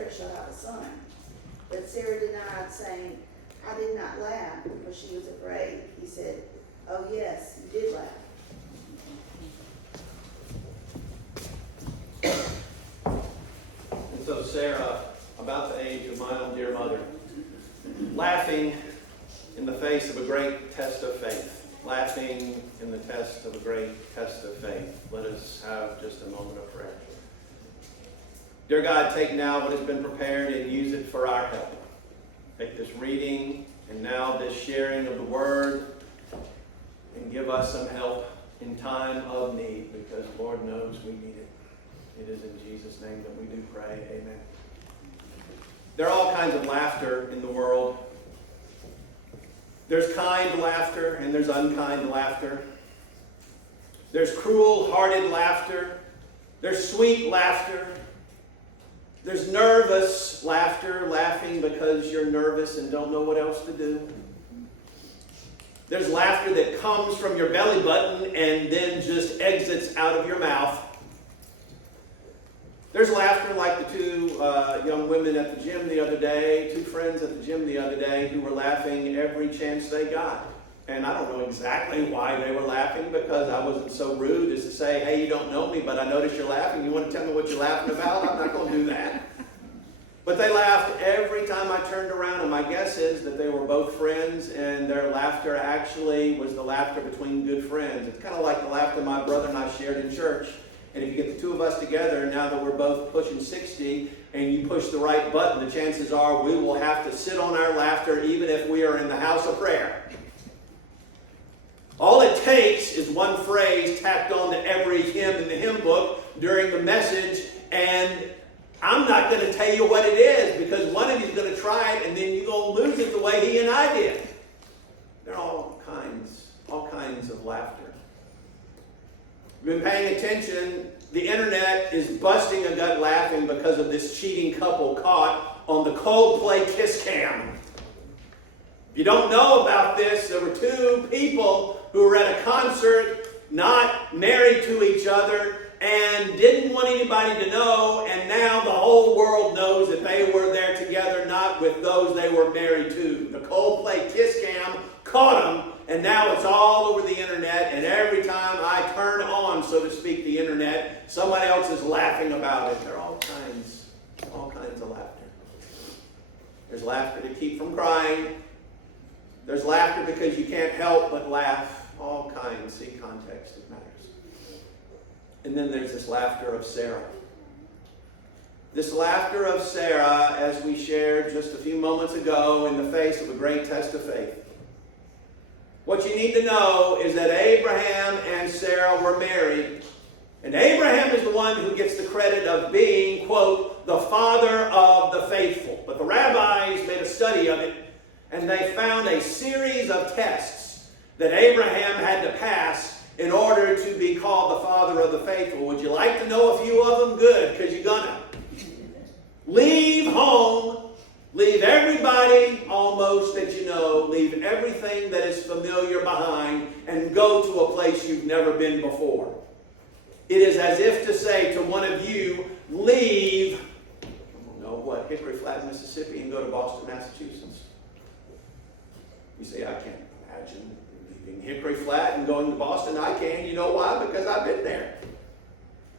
Sarah shall have a son. But Sarah denied, saying, I did not laugh, for she was afraid. He said, oh yes, you did laugh. And so Sarah, about the age of my own dear mother, laughing in the face of a great test of faith. Laughing in the test of a great test of faith. Let us have just a moment of prayer. Dear God, take now what has been prepared and use it for our help. Take this reading and now this sharing of the word and give us some help in time of need, because Lord knows we need it. It is in Jesus' name that we do pray. Amen. There are all kinds of laughter in the world. There's kind laughter and there's unkind laughter. There's cruel-hearted laughter. There's sweet laughter. There's nervous laughter, laughing because you're nervous and don't know what else to do. There's laughter that comes from your belly button and then just exits out of your mouth. There's laughter like the two young women at the gym the other day, two friends at the gym the other day who were laughing every chance they got. And I don't know exactly why they were laughing, because I wasn't so rude as to say, hey, you don't know me, but I notice you're laughing. You want to tell me what you're laughing about? I'm not going to do that. But they laughed every time I turned around, and my guess is that they were both friends, and their laughter actually was the laughter between good friends. It's kind of like the laughter my brother and I shared in church. And if you get the two of us together, now that we're both pushing 60, and you push the right button, the chances are we will have to sit on our laughter even if we are in the house of prayer. All it takes is one phrase tacked on to every hymn in the hymn book during the message, and I'm not going to tell you what it is, because one of you is going to try it, and then you're going to lose it the way he and I did. There are all kinds of laughter. You've been paying attention. The internet is busting a gut laughing because of this cheating couple caught on the Coldplay kiss cam. If you don't know about this, there were two people who were at a concert, not married to each other, and didn't want anybody to know, and now the whole world knows that they were there together, not with those they were married to. The Coldplay kiss cam caught them, and now it's all over the internet, and every time I turn on, so to speak, the internet, someone else is laughing about it. There are all kinds of laughter. There's laughter to keep from crying. There's laughter because you can't help but laugh. All kinds. See context, it matters. And then there's this laughter of Sarah. This laughter of Sarah, as we shared just a few moments ago, in the face of a great test of faith. What you need to know is that Abraham and Sarah were married. And Abraham is the one who gets the credit of being, quote, the father of the faithful. But the rabbis made a study of it, and they found a series of tests that Abraham had to pass in order to be called the father of the faithful. Would you like to know a few of them? Good, because you're gonna. Leave home. Leave everybody almost that you know. Leave everything that is familiar behind and go to a place you've never been before. It is as if to say to one of you, leave, Hickory Flat, Mississippi, and go to Boston, Massachusetts. You say, I can't imagine leaving Hickory Flat and going to Boston. I can. You know why? Because I've been there.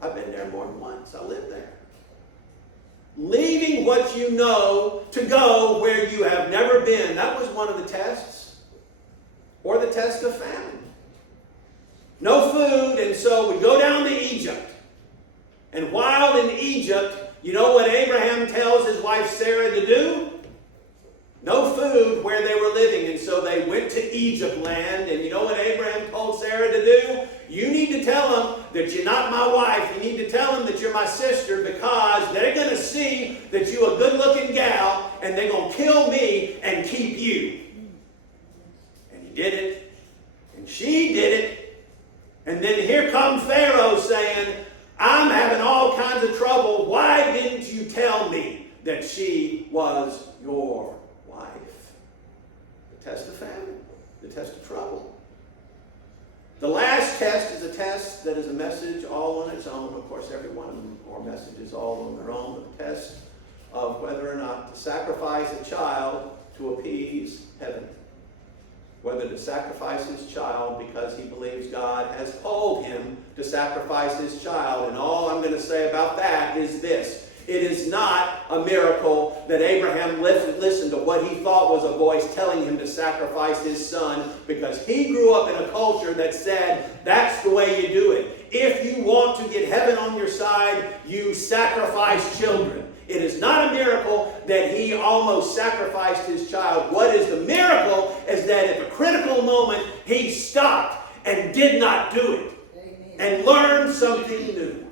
I've been there more than once. I lived there. Leaving what you know to go where you have never been. That was one of the tests. Or the test of famine. No food, and so we go down to Egypt. And while in Egypt, you know what Abraham tells his wife Sarah to do? No food where they were living, and so they went to Egypt land. And you know what Abraham told Sarah to do? You need to tell them that you're not my wife. You need to tell them that you're my sister, because they're going to see that you're a good-looking gal, and they're going to kill me and keep you. And he did it, and she did it. And then here comes Pharaoh saying, I'm having all kinds of trouble. Why didn't you tell me that she was your wife? The test of famine, the test of trouble. The last test is a test that is a message all on its own. Of course, every one of them are messages all on their own. But the test of sacrifice a child to appease heaven. Whether to sacrifice his child because he believes God has called him to sacrifice his child. And all I'm going to say about that is this. It is not a miracle that Abraham listened to what he thought was a voice telling him to sacrifice his son, because he grew up in a culture that said that's the way you do it. If you want to get heaven on your side, you sacrifice children. It is not a miracle that he almost sacrificed his child. What is the miracle is that at the critical moment, he stopped and did not do it. Amen. And learned something new.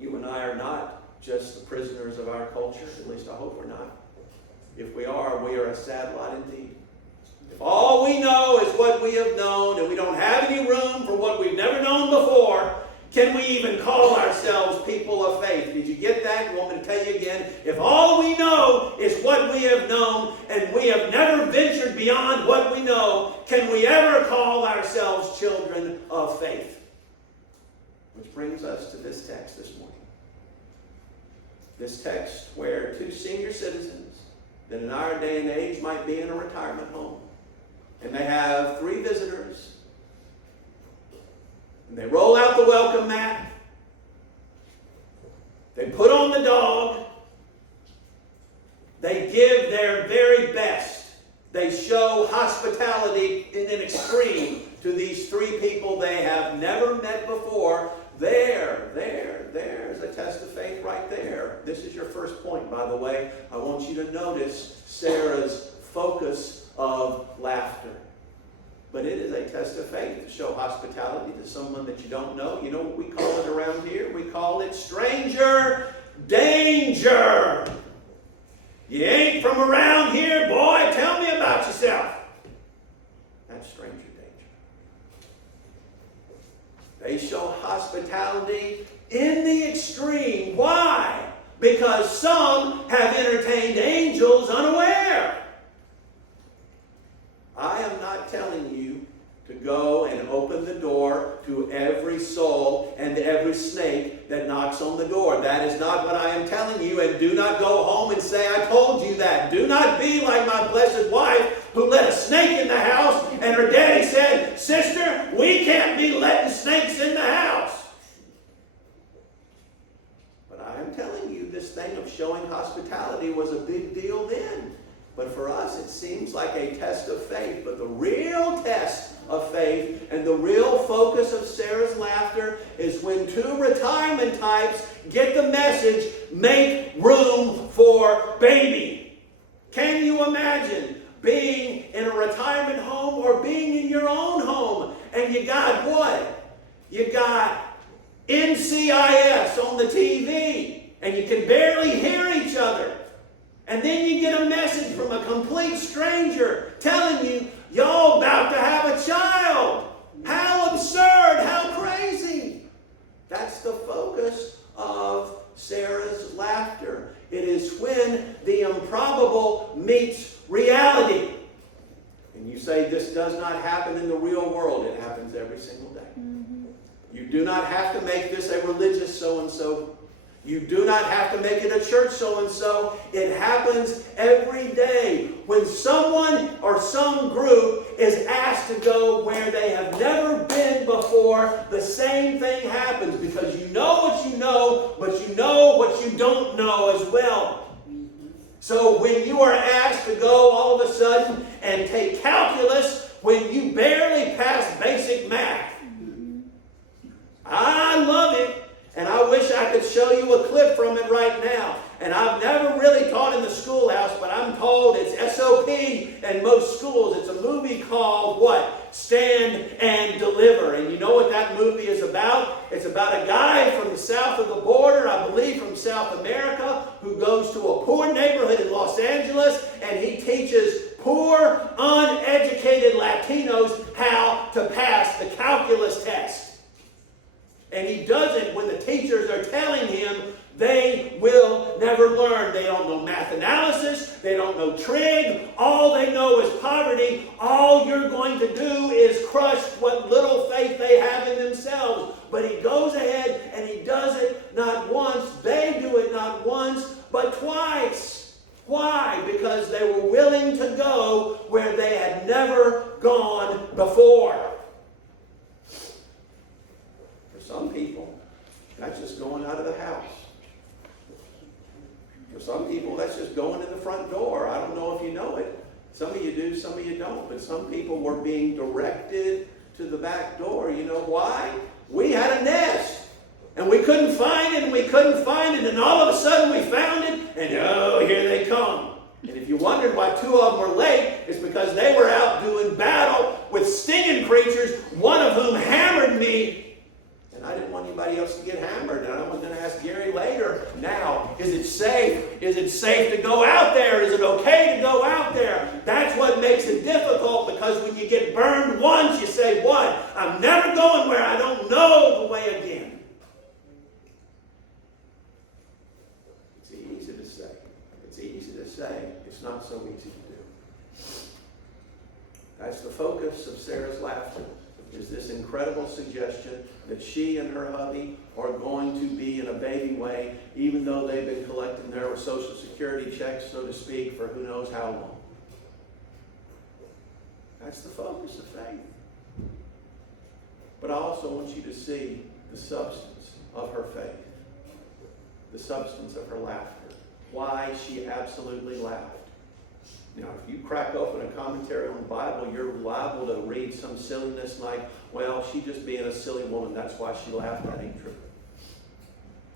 You and I are not just the prisoners of our culture. At least I hope we're not. If we are a sad lot indeed. If all we know is what we have known and we don't have any room for what we've never known before, can we even call ourselves people of faith? Did you get that? You want me to tell you again? If all we know is what we have known and we have never ventured beyond what we know, can we ever call ourselves children of faith? Which brings us to this text this morning. This text where two senior citizens that in our day and age might be in a retirement home, and they have 3 visitors, and they roll out the welcome mat, they put on the dog, they give their very best, they show hospitality in an extreme to these 3 people they have never met before. There's a test of faith right there. This is your first point, by the way. I want you to notice Sarah's focus of laughter. But it is a test of faith to show hospitality to someone that you don't know. You know what we call it around here? We call it stranger danger. You ain't from around here, boy. Tell me about yourself. That's stranger danger. They show hospitality in the extreme. Why? Because some have entertained angels unaware. I am not telling you to go and open the door to every soul and every snake that knocks on the door. That is not what I am telling you. And do not go home and say, I told you that. Do not be like my blessed wife who let a snake in the house and her daddy said, sister, we can't be letting snakes in the house. But I am telling you, this thing of showing hospitality was a big deal then. But for us, it seems like a test of faith. But the real test of faith and the real focus of Sarah's laughter is when 2 retirement types get the message, make room for baby. Can you imagine being in a retirement home or being in your own home? And you got what? You got NCIS on the TV. And you can barely hear each other. And then you get a message from a complete stranger telling you, y'all about to have a child. How absurd, how crazy. That's the focus of Sarah's laughter. It is when the improbable meets reality. And you say, this does not happen in the real world. It happens every single day. Mm-hmm. You do not have to make this a religious so-and-so. You do not have to make it a church so-and-so. It happens every day when someone or some group is asked to go where they have never been before. The same thing happens because you know what you know, but you know what you don't know as well. So when you are asked to go all of a sudden and take calculus when you barely pass basic math, I love it. And I wish I could show you a clip from it right now. And I've never really taught in the schoolhouse, but I'm told it's SOP in most schools. It's a movie called what? Stand and Deliver. And you know what that movie is about? It's about a guy from the south of the border, I believe from South America, who goes to a poor neighborhood in Los Angeles, and he teaches poor, uneducated Latinos how to pass the calculus test. And he does it when the teachers are telling him they will never ever learned. They don't know math analysis. They don't know trig. All they know is poverty. All you're going to do is crush what little faith they have in themselves. But he goes ahead and he does it not once. They do it not once, but twice. Why? Because they were willing to go where they had never gone before. For some people, that's just going out of the house. For some people, that's just going in the front door. I don't know if you know it. Some of you do, some of you don't. But some people were being directed to the back door. You know why? We had a nest. And we couldn't find it, and we couldn't find it. And all of a sudden we found it, and oh, here they come. And if you wondered why two of them were late, it's because they were out doing battle with stinging creatures, one of whom hammered me. And I didn't want anybody else to get hammered. And I was going to ask Gary later, now, is it safe? Is it safe to go out there? Is it okay to go out there? That's what makes it difficult, because when you get burned once, you say, what? I'm never going where I don't know the way again. It's easy to say. It's easy to say. It's not so easy to do. That's the focus of Sarah's laughter. Is this incredible suggestion that she and her hubby are going to be in a baby way, even though they've been collecting their Social Security checks, so to speak, for who knows how long. That's the focus of faith. But I also want you to see the substance of her faith, the substance of her laughter, why she absolutely laughed. Now, if you crack open a commentary on the Bible, you're liable to read some silliness like, well, she just being a silly woman, that's why she laughed. That ain't true.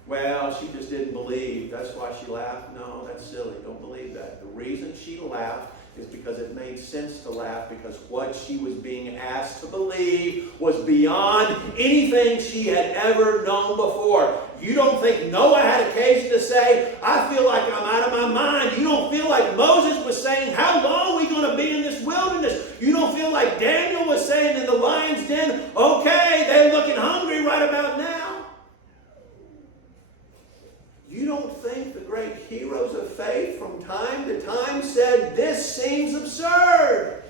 Well, she just didn't believe, that's why she laughed. No, that's silly. Don't believe that. The reason she laughed is because it made sense to laugh, because what she was being asked to believe was beyond anything she had ever known before. You don't think Noah had occasion to say, I feel like I'm out of my mind. You don't feel like Moses was saying, how long are we going to be in this wilderness? You don't feel like Daniel was saying in the lion's den, okay, they're looking hungry right about now. You don't think the great heroes of faith from time to time said, this seems absurd?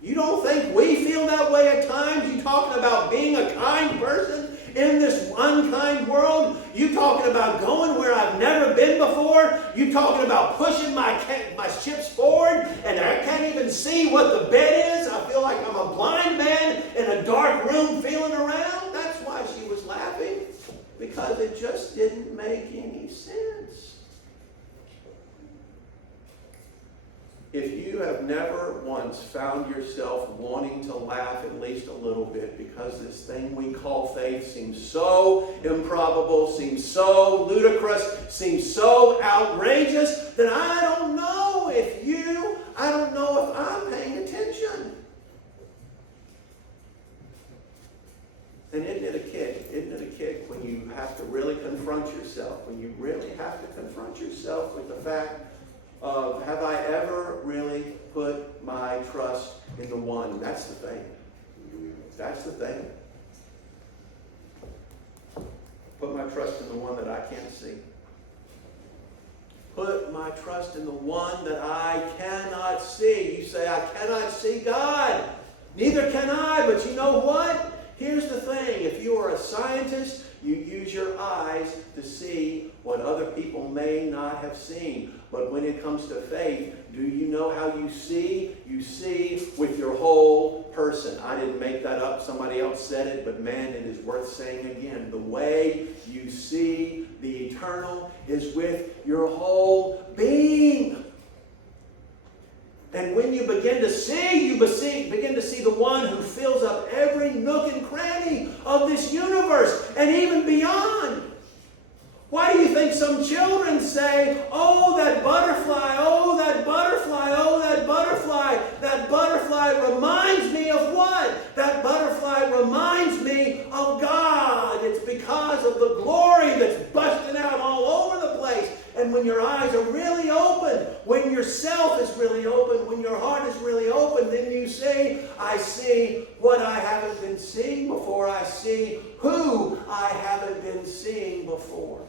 You don't think we feel that way at times? You talking about being a kind person in this unkind world? You talking about going where I've never been before? You talking about pushing my chips forward and I can't even see what the bed is? I feel like I'm a blind man in a dark room feeling around? That's why she was laughing. Because it just didn't make any sense. If you have never once found yourself wanting to laugh at least a little bit because this thing we call faith seems so improbable, seems so ludicrous, seems so outrageous, then I don't know if I'm paying attention. And isn't it a kick? Isn't it a kick when you have to really confront yourself, when you really have to confront yourself with the fact of, have I ever really put my trust in the one? That's the thing. That's the thing. Put my trust in the one that I can't see. Put my trust in the one that I cannot see. You say, I cannot see God. Neither can I, but you know what? Here's the thing. If you are a scientist, you use your eyes to see what other people may not have seen. But when it comes to faith, do you know how you see? You see with your whole person. I didn't make that up. Somebody else said it, but man, it is worth saying again. The way you see the eternal is with your whole being. And when you begin to see, you begin to see the one who fills up every nook and cranny of this universe and even beyond. Why do you think some children say, oh, that butterfly, oh, that butterfly, oh, that butterfly. That butterfly reminds me of what? That butterfly reminds me of God. It's because of the glory that's busting out all over the place. And when your eyes are really open, when your self is really open, when your heart is really open, then you say, I see what I haven't been seeing before. I see who I haven't been seeing before.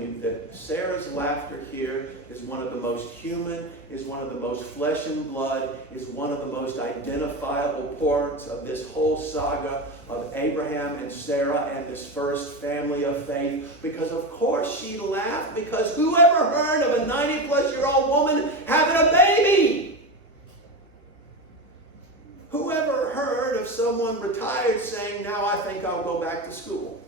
you that Sarah's laughter here is one of the most human, is one of the most flesh and blood, is one of the most identifiable parts of this whole saga of Abraham and Sarah and this first family of faith. Because of course she laughed, because who ever heard of a 90-plus-year-old woman having a baby? Who ever heard of someone retired saying, now I think I'll go back to school?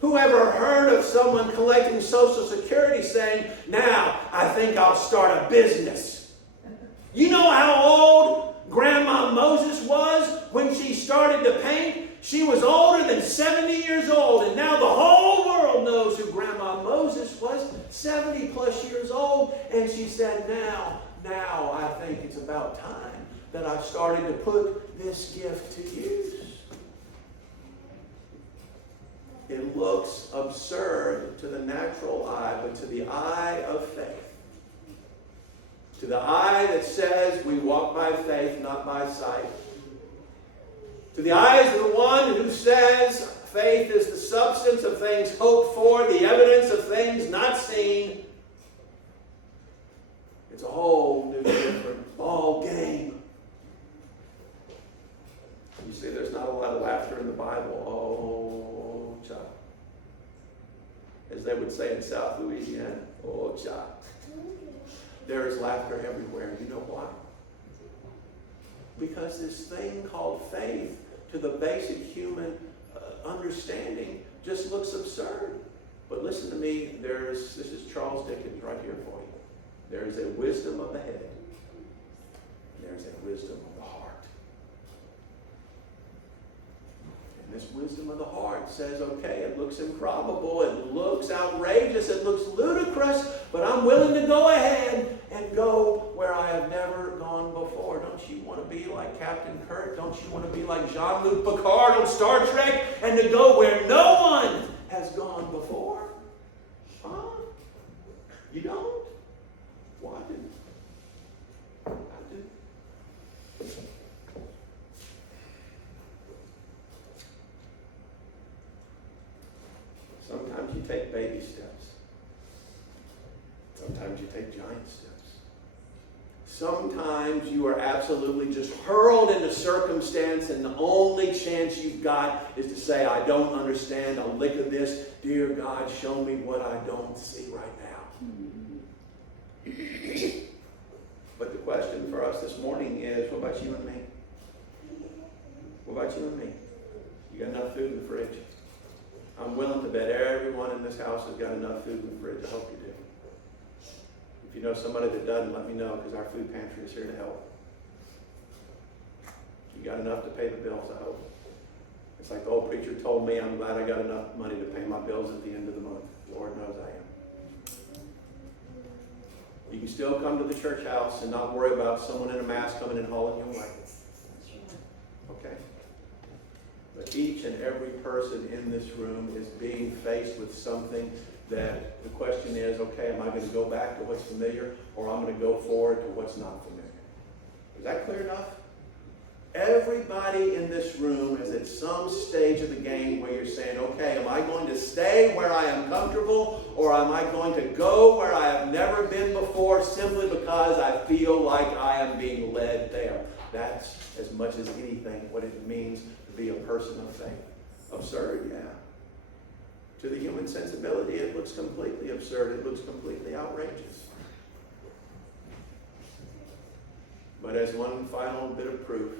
Who ever heard of someone collecting Social Security saying, now I think I'll start a business? You know how old Grandma Moses was when she started to paint? She was older than 70 years old, and now the whole world knows who Grandma Moses was, 70 plus years old, and she said, now I think it's about time that I've started to put this gift to use. It looks absurd to the natural eye, but to the eye of faith, to the eye that says we walk by faith, not by sight, to the eyes of the one who says faith is the substance of things hoped for, the evidence of things not seen, it's a whole new different ball game. You see, there's not a lot of laughter in the Bible. Oh, child. As they would say in South Louisiana, oh, child. There is laughter everywhere. You know why? Because this thing called faith, to the basic human understanding, just looks absurd. But listen to me, this is Charles Dickens right here for you. There is a wisdom of the head, and there is a wisdom of the heart. And this wisdom of the heart says, okay, it looks improbable, it looks outrageous, it looks ludicrous, but I'm willing to go ahead and go where I have never gone before. Don't you want to be like Captain Kirk? Don't you want to be like Jean-Luc Picard on Star Trek and to go where no one has gone before? Huh? You don't? Well, I do. Sometimes you take baby steps. Sometimes you take giant steps. Sometimes you are absolutely just hurled into circumstance, and the only chance you've got is to say, I don't understand a lick of this. Dear God, show me what I don't see right now. But the question for us this morning is, what about you and me? What about you and me? You got enough food in the fridge? I'm willing to bet everyone in this house has got enough food in the fridge. I hope you do. If you know somebody that doesn't, let me know, because our food pantry is here to help. You got enough to pay the bills, I hope. It's like the old preacher told me, I'm glad I got enough money to pay my bills at the end of the month. Lord knows I am. You can still come to the church house and not worry about someone in a mask coming and hauling you away. Okay? But each and every person in this room is being faced with something that the question is, okay, am I going to go back to what's familiar, or I'm going to go forward to what's not familiar? Is that clear enough? Everybody in this room is at some stage of the game where you're saying, okay, am I going to stay where I am comfortable, or am I going to go where I have never been before simply because I feel like I am being led there? That's, as much as anything, what it means to be a person of faith. Absurd, yeah. To the human sensibility, it looks completely absurd. It looks completely outrageous. But as one final bit of proof,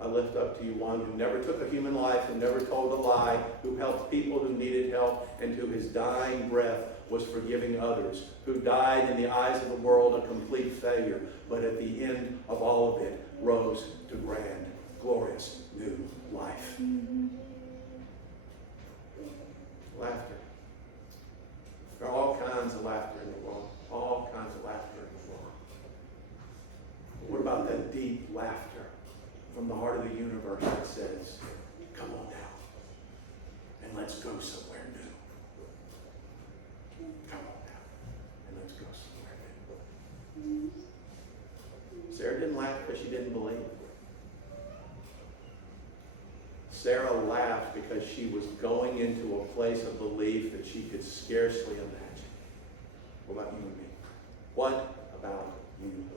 I lift up to you one who never took a human life, who never told a lie, who helped people who needed help, and to his dying breath was forgiving others, who died in the eyes of the world a complete failure, but at the end of all of it rose to grand, glorious new life. Laughter. There are all kinds of laughter in the world. All kinds of laughter in the world. But what about that deep laughter from the heart of the universe that says, come on now, and let's go somewhere new. Come on now, and let's go somewhere new. Sarah didn't laugh because she didn't believe. Sarah laughed because she was going into a place of belief that she could scarcely imagine. What about you and me? What about you?